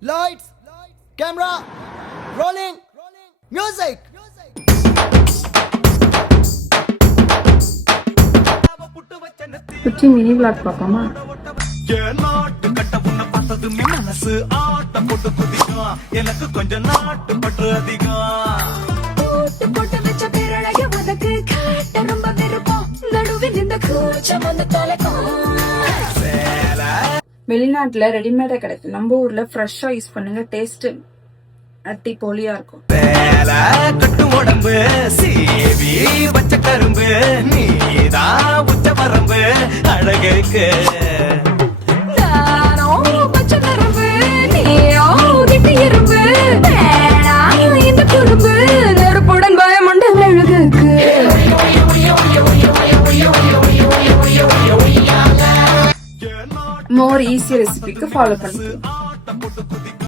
Lights, camera, rolling, music. குச்சி mini vlog பார்ப்போமா? எனக்கு கொஞ்சம் நாட்டு பற்று அதிகம். போட்டு வச்ச பேரழக உனக்கு காட்ட ரொம்ப விருப்பம். நடுவில் இந்த கூச்சம் வந்து தொலைக்கும். வெளிநாட்டுல ரெடிமேடா கிடைக்கும், நம்ம ஊர்ல ஃப்ரெஷ்ஷா யூஸ் பண்ணுங்க. டேஸ்ட் அட்டி போலியா இருக்கும். கட்டு உடம்பு சீவி வச்ச கரும்பு நீதான் உச்ச வரம்பு அழகுக்கு. நானோ பச்சை கரும்பு, நீயோ திட்டு எறும்பு. வேணாம் இந்த குறும்பு, நெருப்புடன் பயமுண்டு அழகுக்கு. மோர் ஈஸி ரெசிபிக்கு ஃபாலோ பண்ணுங்க.